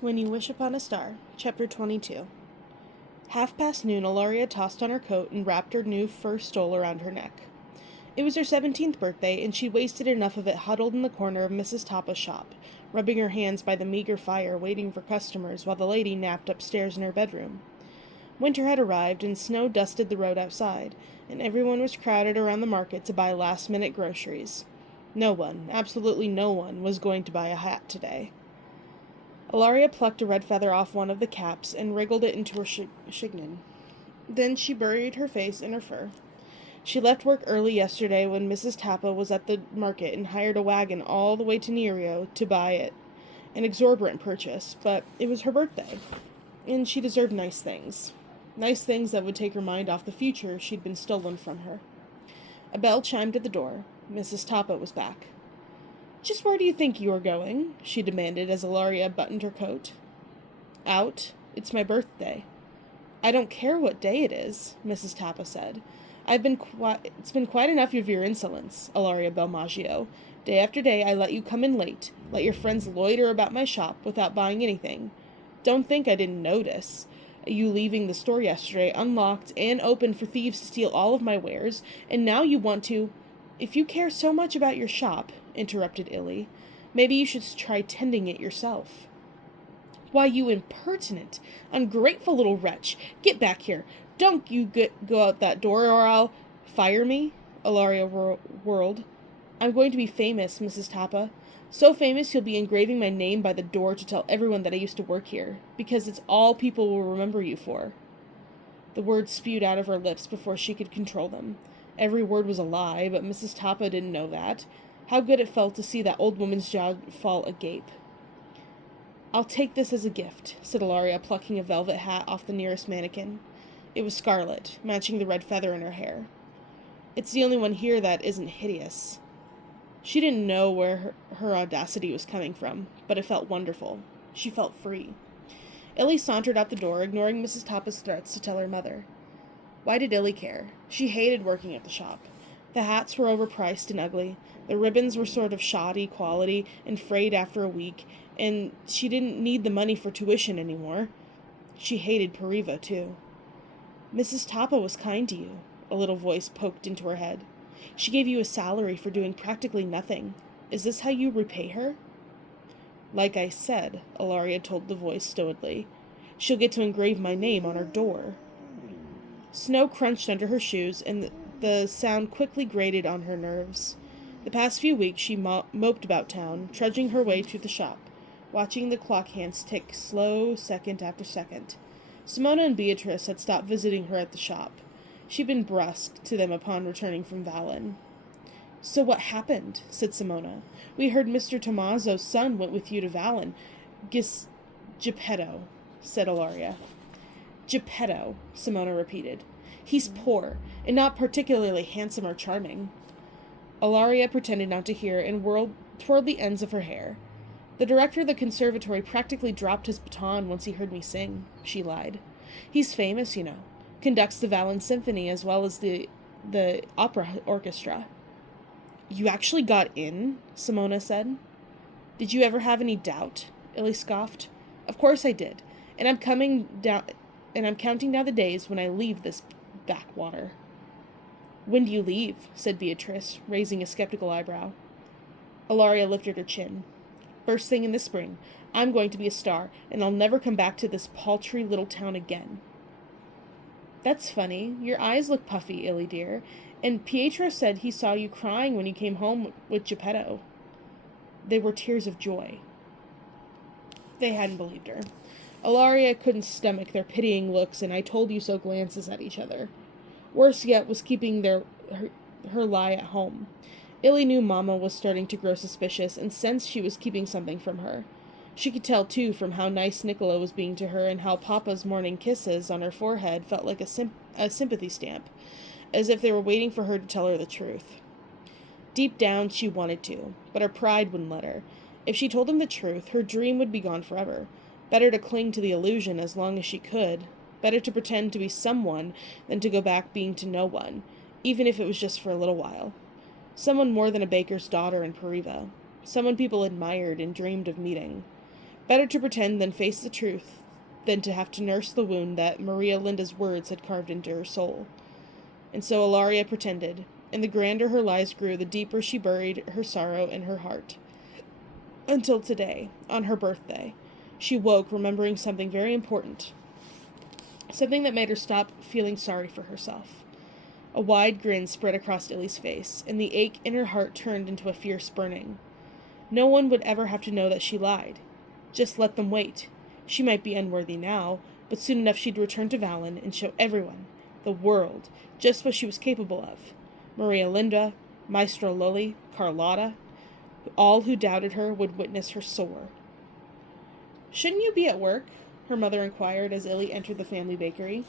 When You Wish Upon a Star, Chapter 22. Half past noon, Ilaria tossed on her coat and wrapped her new fur stole around her neck. It was her 17th birthday, and she wasted enough of it huddled in the corner of Mrs. Tapa's shop, rubbing her hands by the meager fire, waiting for customers while the lady napped upstairs in her bedroom. Winter had arrived, and snow dusted the road outside, and everyone was crowded around the market to buy last-minute groceries. No one, absolutely no one, was going to buy a hat today. Ilaria plucked a red feather off one of the caps and wriggled it into her chignon. Then she buried her face in her fur. She left work early yesterday when Mrs. Tapa was at the market and hired a wagon all the way to Nerio to buy it. An exorbitant purchase, but it was her birthday, and she deserved nice things. Nice things that would take her mind off the future she'd been stolen from her. A bell chimed at the door. Mrs. Tapa was back. "Just where do you think you are going?" she demanded as Ilaria buttoned her coat. "Out. It's my birthday." "I don't care what day it is," Mrs. Tapa said. It's been quite enough of your insolence, Ilaria Belmaggio. Day after day I let you come in late, let your friends loiter about my shop without buying anything. Don't think I didn't notice you leaving the store yesterday unlocked and open for thieves to steal all of my wares, and now you want to—" "If you care so much about your shop," interrupted Illy, "maybe you should try tending it yourself." "Why, you impertinent, ungrateful little wretch! Get back here! Don't you go out that door, or I'll—" "Fire me?" Ilaria whirled. "I'm going to be famous, Mrs. Tapa. So famous you'll be engraving my name by the door to tell everyone that I used to work here, because it's all people will remember you for." The words spewed out of her lips before she could control them. Every word was a lie, but Mrs. Tapa didn't know that. How good it felt to see that old woman's jaw fall agape. "I'll take this as a gift," said Ilaria, plucking a velvet hat off the nearest mannequin. It was scarlet, matching the red feather in her hair. "It's the only one here that isn't hideous." She didn't know where her audacity was coming from, but it felt wonderful. She felt free. Illy sauntered out the door, ignoring Mrs. Tapa's threats to tell her mother. Why did Illy care? She hated working at the shop. The hats were overpriced and ugly. The ribbons were sort of shoddy quality and frayed after a week, and she didn't need the money for tuition anymore. She hated Pariva, too. "Mrs. Tapa was kind to you," a little voice poked into her head. "She gave you a salary for doing practically nothing. Is this how you repay her?" "Like I said," Ilaria told the voice stolidly, "she'll get to engrave my name on her door." Snow crunched under her shoes, and the sound quickly grated on her nerves. The past few weeks she moped about town, trudging her way to the shop, watching the clock hands tick slow second after second. Simona and Beatrice had stopped visiting her at the shop. She'd been brusque to them upon returning from Vallon. "So what happened?" said Simona. "We heard Mr. Tommaso's son went with you to Vallon." Geppetto," said Ilaria. "Geppetto," Simona repeated. "He's poor, and not particularly handsome or charming." Ilaria pretended not to hear and twirled the ends of her hair. "The director of the conservatory practically dropped his baton once he heard me sing," she lied. "He's famous, you know. Conducts the Vallon Symphony as well as the opera orchestra." "You actually got in?" Simona said. "Did you ever have any doubt?" Illy scoffed. "Of course I did, and I'm counting down the days when I leave this backwater." "When do you leave?" said Beatrice, raising a skeptical eyebrow. Ilaria lifted her chin. "First thing in the spring. I'm going to be a star, and I'll never come back to this paltry little town again." "That's funny. Your eyes look puffy, Illy dear, and Pietro said he saw you crying when you came home with Geppetto." They were tears of joy. They hadn't believed her. Ilaria couldn't stomach their pitying looks and I-told-you-so glances at each other. Worse yet was keeping her lie at home. Illy knew Mama was starting to grow suspicious and sensed she was keeping something from her. She could tell, too, from how nice Nicola was being to her and how Papa's morning kisses on her forehead felt like a sympathy stamp, as if they were waiting for her to tell her the truth. Deep down, she wanted to, but her pride wouldn't let her. If she told him the truth, her dream would be gone forever. Better to cling to the illusion as long as she could. Better to pretend to be someone than to go back being to no one, even if it was just for a little while. Someone more than a baker's daughter in Pariva. Someone people admired and dreamed of meeting. Better to pretend than face the truth than to have to nurse the wound that Maria Linda's words had carved into her soul. And so Ilaria pretended, and the grander her lies grew, the deeper she buried her sorrow in her heart. Until today, on her birthday, she woke remembering something very important, something that made her stop feeling sorry for herself. A wide grin spread across Illy's face, and the ache in her heart turned into a fierce burning. No one would ever have to know that she lied. Just let them wait. She might be unworthy now, but soon enough she'd return to Valen and show everyone, the world, just what she was capable of. Maria Linda, Maestro Lully, Carlotta, all who doubted her would witness her soar. "Shouldn't you be at work?" her mother inquired as Illy entered the family bakery.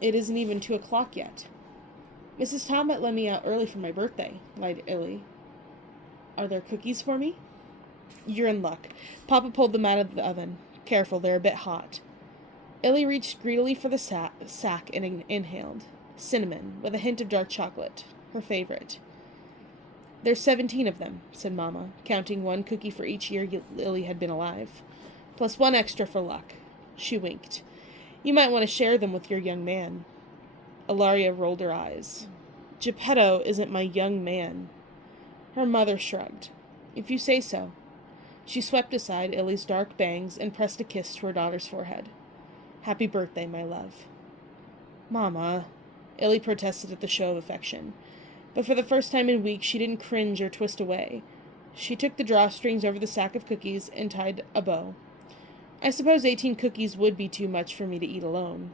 "It isn't even 2 o'clock yet." "Mrs. Talbot let me out early for my birthday," lied Illy. "Are there cookies for me?" "You're in luck." Papa pulled them out of the oven. "Careful, they're a bit hot." Illy reached greedily for the sack and inhaled. Cinnamon, with a hint of dark chocolate. Her favorite. "There's 17 of them," said Mama, counting 1 cookie for each year Illy had been alive. "Plus 1 extra for luck." She winked. "You might want to share them with your young man." Ilaria rolled her eyes. "Geppetto isn't my young man." Her mother shrugged. "If you say so." She swept aside Illy's dark bangs and pressed a kiss to her daughter's forehead. "Happy birthday, my love." "Mama," Illy protested at the show of affection. But for the first time in weeks she didn't cringe or twist away. She took the drawstrings over the sack of cookies and tied a bow. "I suppose 18 cookies would be too much for me to eat alone."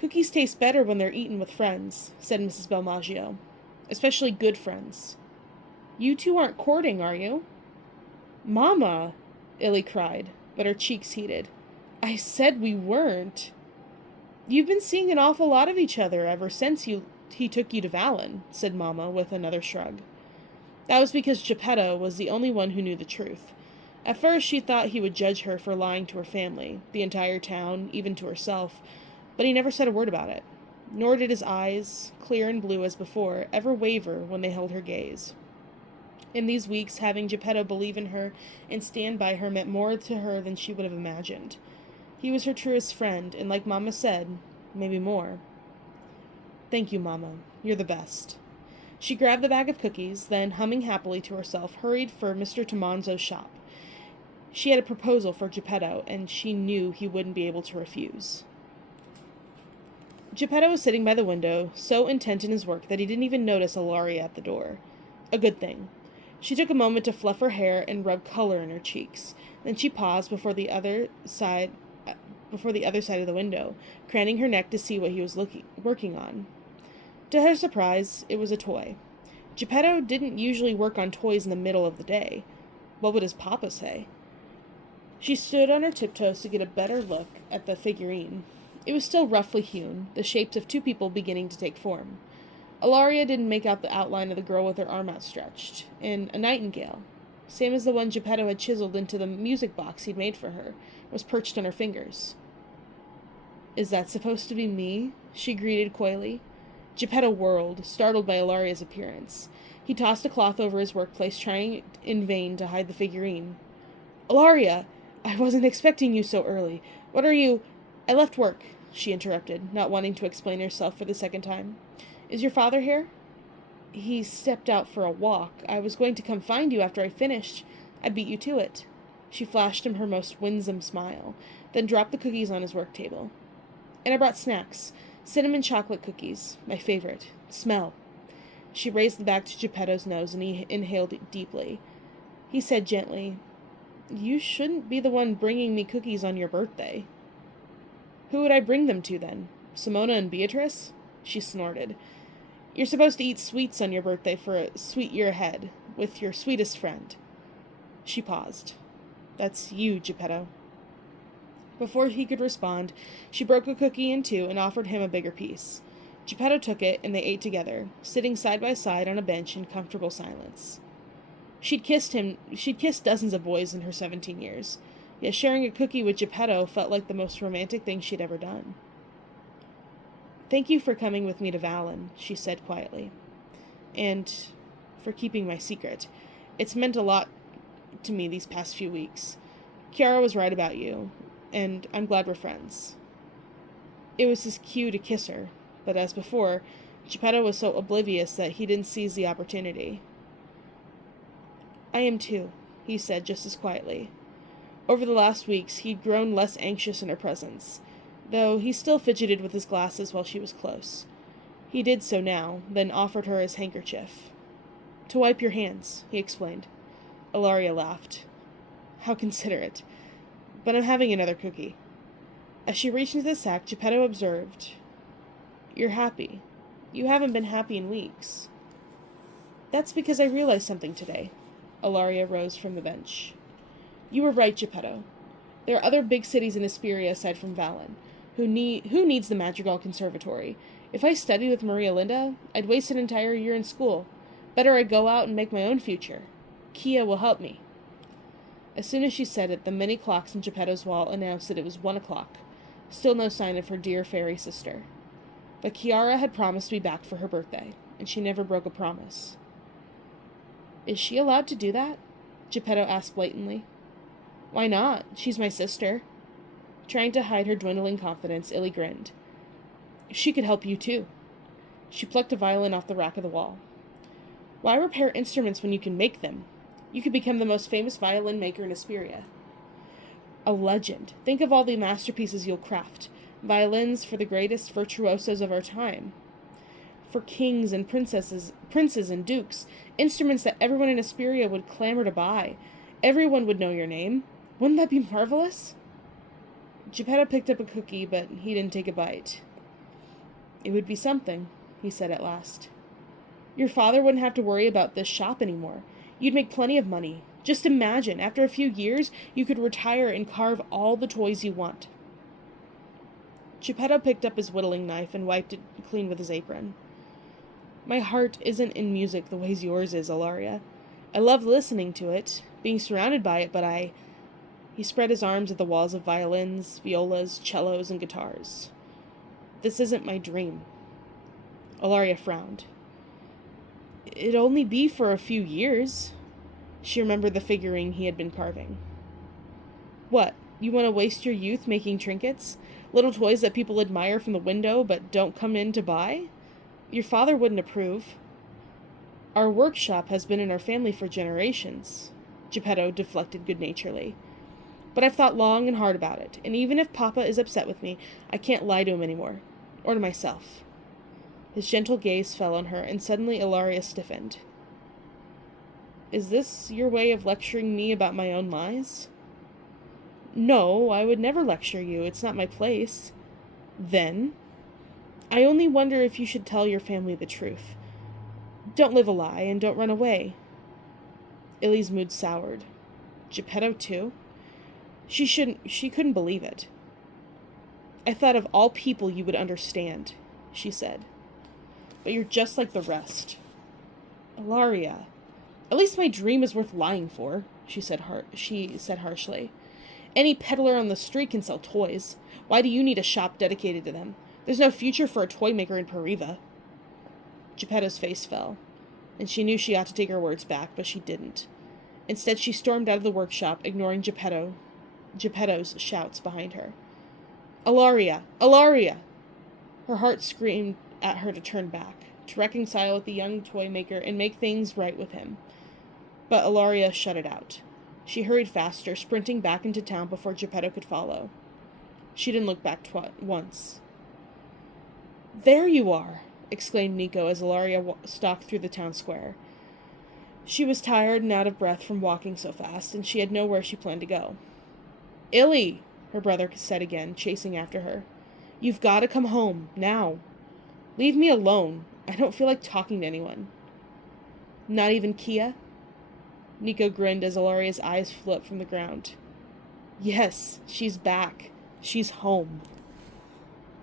"Cookies taste better when they're eaten with friends," said Mrs. Belmaggio. "Especially good friends." "You two aren't courting, are you?" "Mama!" Illy cried, but her cheeks heated. "I said we weren't." "You've been seeing an awful lot of each other ever since he took you to Valen," said Mama with another shrug. That was because Geppetto was the only one who knew the truth. At first she thought he would judge her for lying to her family, the entire town, even to herself, but he never said a word about it. Nor did his eyes, clear and blue as before, ever waver when they held her gaze. In these weeks, having Geppetto believe in her and stand by her meant more to her than she would have imagined. He was her truest friend, and like Mama said, maybe more. "Thank you, Mama. You're the best." She grabbed the bag of cookies, then, humming happily to herself, hurried for Mr. Tomanzo's shop. She had a proposal for Geppetto, and she knew he wouldn't be able to refuse. Geppetto was sitting by the window, so intent in his work that he didn't even notice Ilaria at the door. A good thing. She took a moment to fluff her hair and rub color in her cheeks. Then she paused before the other side of the window, craning her neck to see what he was working on. To her surprise, it was a toy. Geppetto didn't usually work on toys in the middle of the day. What would his papa say? She stood on her tiptoes to get a better look at the figurine. It was still roughly hewn, the shapes of 2 people beginning to take form. Ilaria didn't make out the outline of the girl with her arm outstretched, and a nightingale, same as the one Geppetto had chiseled into the music box he'd made for her, was perched on her fingers. "Is that supposed to be me?" she greeted coyly. Geppetto whirled, startled by Ilaria's appearance. He tossed a cloth over his workplace, trying in vain to hide the figurine. "Ilaria! I wasn't expecting you so early. What are you—" "I left work," she interrupted, not wanting to explain herself for the second time. "Is your father here?" "He stepped out for a walk. I was going to come find you after I finished. I beat you to it." She flashed him her most winsome smile, then dropped the cookies on his work table. "And I brought snacks. Cinnamon chocolate cookies. My favorite. Smell." She raised the bag to Geppetto's nose, and he inhaled deeply. He said gently, "You shouldn't be the one bringing me cookies on your birthday." "Who would I bring them to, then? Simona and Beatrice?" She snorted. "You're supposed to eat sweets on your birthday for a sweet year ahead, with your sweetest friend." She paused. "That's you, Geppetto." Before he could respond, she broke a cookie in 2 and offered him a bigger piece. Geppetto took it, and they ate together, sitting side by side on a bench in comfortable silence. She'd kissed dozens of boys in her 17 years, yet sharing a cookie with Geppetto felt like the most romantic thing she'd ever done. "Thank you for coming with me to Valen," she said quietly. "And for keeping my secret. It's meant a lot to me these past few weeks. Kiara was right about you, and I'm glad we're friends. It was his cue to kiss her, but as before, Geppetto was so oblivious that he didn't seize the opportunity. I am too, he said just as quietly. Over the last weeks, he'd grown less anxious in her presence, though he still fidgeted with his glasses while she was close. He did so now, then offered her his handkerchief. To wipe your hands, he explained. Ilaria laughed. How considerate. But I'm having another cookie. As she reached into the sack, Geppetto observed, You're happy. You haven't been happy in weeks. That's because I realized something today. Ilaria rose from the bench. You were right, Geppetto. There are other big cities in Hesperia aside from Valen. Who needs the Madrigal Conservatory? If I studied with Maria Linda, I'd waste an entire year in school. Better I go out and make my own future. Kia will help me. As soon as she said it, the many clocks in Geppetto's wall announced that it was 1 o'clock. Still no sign of her dear fairy sister. But Kiara had promised to be back for her birthday, and she never broke a promise. Is she allowed to do that? Geppetto asked blatantly. Why not? She's my sister. Trying to hide her dwindling confidence, Illy grinned. She could help you too. She plucked a violin off the rack of the wall. Why repair instruments when you can make them? You could become the most famous violin maker in Hesperia. A legend. Think of all the masterpieces you'll craft. Violins for the greatest virtuosos of our time. For kings and princes and dukes. Instruments that everyone in Hesperia would clamor to buy. Everyone would know your name. Wouldn't that be marvelous? Geppetto picked up a cookie, but he didn't take a bite. It would be something, he said at last. Your father wouldn't have to worry about this shop anymore. You'd make plenty of money. Just imagine, after a few years, you could retire and carve all the toys you want. Geppetto picked up his whittling knife and wiped it clean with his apron. My heart isn't in music the way yours is, Ilaria. I love listening to it, being surrounded by it, but He spread his arms at the walls of violins, violas, cellos, and guitars. This isn't my dream. Ilaria frowned. It'd only be for a few years. She remembered the figurine he had been carving. What, you want to waste your youth making trinkets? Little toys that people admire from the window but don't come in to buy? Your father wouldn't approve. Our workshop has been in our family for generations, Geppetto deflected good-naturedly. But I've thought long and hard about it, and even if Papa is upset with me, I can't lie to him anymore. Or to myself. His gentle gaze fell on her, and suddenly Ilaria stiffened. Is this your way of lecturing me about my own lies? No, I would never lecture you. It's not my place. Then? I only wonder if you should tell your family the truth. Don't live a lie, and don't run away. Illy's mood soured. Geppetto, too? She couldn't believe it. I thought of all people you would understand, she said. But you're just like the rest. Ilaria, at least my dream is worth lying for, she said harshly. Any peddler on the street can sell toys. Why do you need a shop dedicated to them? There's no future for a toy maker in Pariva. Geppetto's face fell, and she knew she ought to take her words back, but she didn't. Instead, she stormed out of the workshop, ignoring Geppetto's shouts behind her. Ilaria! Ilaria! Her heart screamed at her to turn back, to reconcile with the young toy maker and make things right with him. But Ilaria shut it out. She hurried faster, sprinting back into town before Geppetto could follow. She didn't look back once. There you are! Exclaimed Nico as Ilaria stalked through the town square. She was tired and out of breath from walking so fast, and she had nowhere she planned to go. Illy, her brother said again, chasing after her. You've got to come home, now. Leave me alone. I don't feel like talking to anyone. Not even Kia? Nico grinned as Ilaria's eyes flew up from the ground. Yes, she's back. She's home.